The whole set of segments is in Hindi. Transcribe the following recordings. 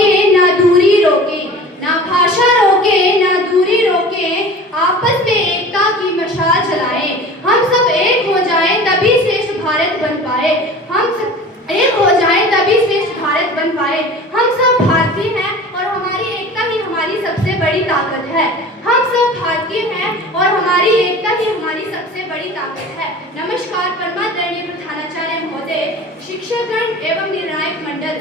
रोके ना दूरी रोके, ना भाषा रोके ना दूरी रोके, आपस में एकता की मशाल जलाएं। हम सब एक हो जाएं तभी श्रेष्ठ भारत बन पाए, हम सब एक हो जाएं तभी श्रेष्ठ भारत बन पाए। हम सब भारतीय हैं और हमारी एकता ही हमारी सबसे बड़ी ताकत है। हम सब भारतीय हैं और हमारी एकता ही हमारी सबसे बड़ी ताकत है। नमस्कार परमादरणीय प्रधानाचार्य महोदय, शिक्षकगण एवं निर्णायक मंडल,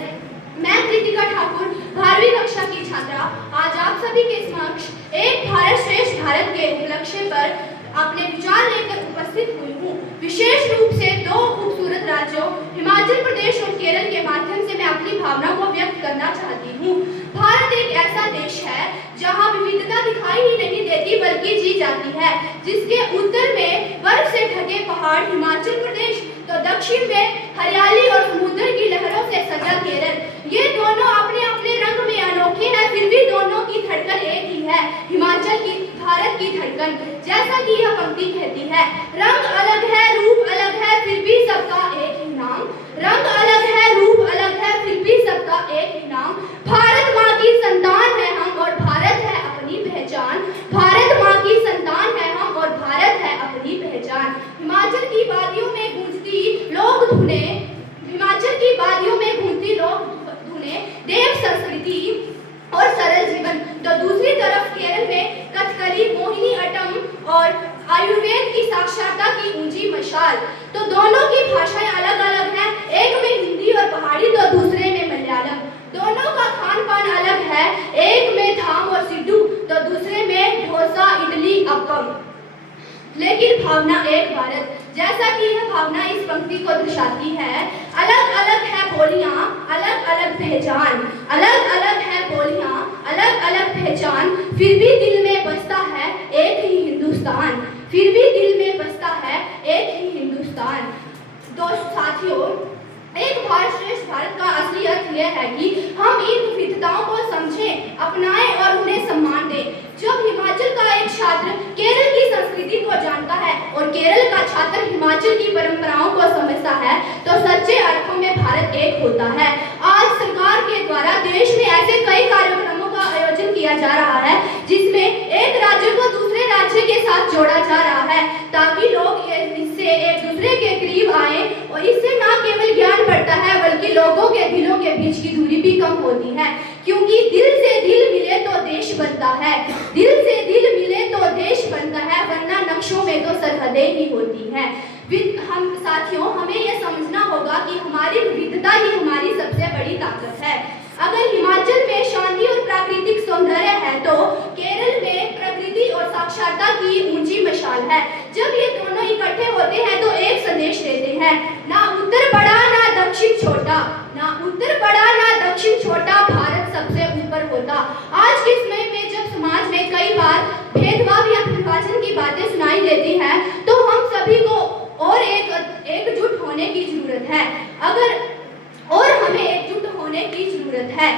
मैं कृतिका ठाकुर 12वीं कक्षा की छात्रा आज आप सभी के समक्ष एक भारत श्रेष्ठ भारत के उपलक्ष्य पर अपने विचार लेकर उपस्थित हुई हूँ। विशेष रूप से दो खूबसूरत राज्यों हिमाचल प्रदेश और केरल के माध्यम से मैं अपनी भावना को व्यक्त करना चाहती हूँ। भारत एक ऐसा देश है जहाँ विविधता दिखाई ही नहीं देती बल्कि जी जाती है, जिसके उत्तर में बर्फ से ढके पहाड़ हिमाचल प्रदेश तो दक्षिण में हरियाली और समुद्र की लहरों से सजा केरल। ये दोनों अपने अपने रंग में अनोखे हैं, फिर भी दोनों की धड़कन एक ही है, हिमाचल की भारत की धड़कन। जैसा कि यह पंक्ति कहती है, रंग अलग है रूप अलग है फिर भी सबका एक ही नाम। रंग अलग है रूप अलग है फिर भी सबका एक ही नाम। भारत माँ की संतान है हम और भारत है अपनी पहचान। भारत माँ की संतान है हम और भारत है अपनी पहचान। हिमाचल की वादियों में गूंजती लोक धुने, हिमाचल की वादियों में गूंजती लोक धुने, देव संस्कृति और सरल जीवन। तो दूसरी तरफ केरल में कथकली, मोहिनी अट्टम और आयुर्वेद की साक्षरता की ऊंची मशाल। तो दोनों की भाषाएं अलग अलग हैं, एक में हिंदी और पहाड़ी तो दूसरे में मलयालम। दोनों का खान पान अलग है, एक में धाम और सिड्डू तो दूसरे में डोसा, इडली, अप्पम, लेकिन भावना एक भारत। जैसा कि यह भावना इस पंक्ति को दर्शाती है, अलग अलग है बोलियां अलग अलग पहचान, अलग अलग है बोलियां अलग अलग पहचान, फिर भी दिल में बसता है एक ही हिंदुस्तान, फिर भी दिल में बसता है एक ही हिंदुस्तान। दोस्त साथियों, एक भारत श्रेष्ठ भारत का असली अर्थ यह है कि हम इन विविधताओं को समझें, अपनाएं और उन्हें सम्मान दें। जब हिमाचल का एक छात्र केरल की संस्कृति को जानता है और केरल का छात्र हिमाचल की परंपराओं को समझता है तो सच्चे अर्थों में भारत एक होता है। आज सरकार के द्वारा देश में ऐसे कई कार्यक्रमों का आयोजन किया जा रहा है जिसमें एक राज्य को दूसरे राज्य के साथ जोड़ा जा रहा है, ताकि लोग इससे एक दूसरे के करीब आए और इससे न केवल ज्ञान बढ़ता है बल्कि लोगों के दिलों के बीच की दूरी भी कम होती है, क्योंकि दिल से दिल मिले तो देश बनता है, दिल से दिल मिले तो देश बनता है, वरना नक्शों में तो सरहदें ही होती हैं। हम साथियों, हमें यह समझना होगा कि हमारी विविधता ही हमारी सबसे बड़ी ताकत है। अगर हिमाचल में शांति और प्राकृतिक सौंदर्य है तो केरल में प्रकृति और साक्षरता की ऊंची मशाल है। जब ये दोनों इकट्ठे होते हैं तो एक संदेश देते हैं, ना उत्तर बड़ा ना दक्षिण छोटा, ना उत्तर बड़ा ना दक्षिण छोटा, भारत सबसे ऊपर होता। आज के समय में जब समाज में कई बार भेदभाव या विभाजन की बातें सुनाई देती हैं तो हम सभी को और एकजुट होने की जरूरत है। हमें एकजुट होने की जरूरत है।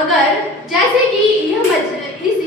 अगर जैसे कि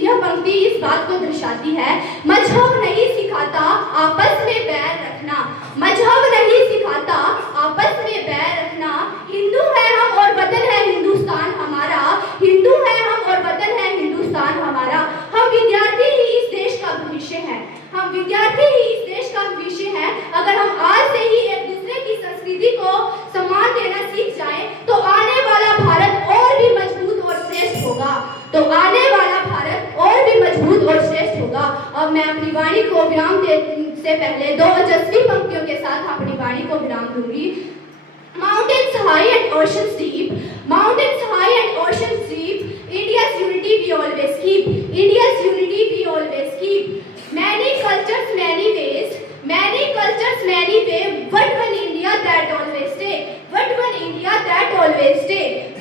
यह पंक्ति इस बात को दर्शाती है, मजहब नहीं सिखाता आपस में बैर रखना, मजहब नहीं सिखाता आपस में बैर रखना, हिंदू है हम और वतन है हिंदुस्तान हमारा, हिंदू है हम और वतन है हिंदुस्तान हमारा। हम विद्यार्थी ही इस देश का भविष्य है, हम विद्यार्थी ही इस देश का भविष्य है। अगर हम आज से ही एक दूसरे की संस्कृति को सम्मान देना सीख जाएं तो आने वाला भारत और भी मजबूत और श्रेष्ठ होगा, तो आने वाला भारत और भी मजबूत और श्रेष्ठ होगा। अब मैं अपनी वाणी को विराम देने से पहले दो ओजस्वी पंक्तियों के साथ अपनी वाणी को विराम दूंगी। Mountains high and oceans deep, mountains high and oceans deep, India's unity we always keep, India's unity we always keep. Many cultures, many ways, many cultures, many ways, but one India that always stay, but one India that always stay.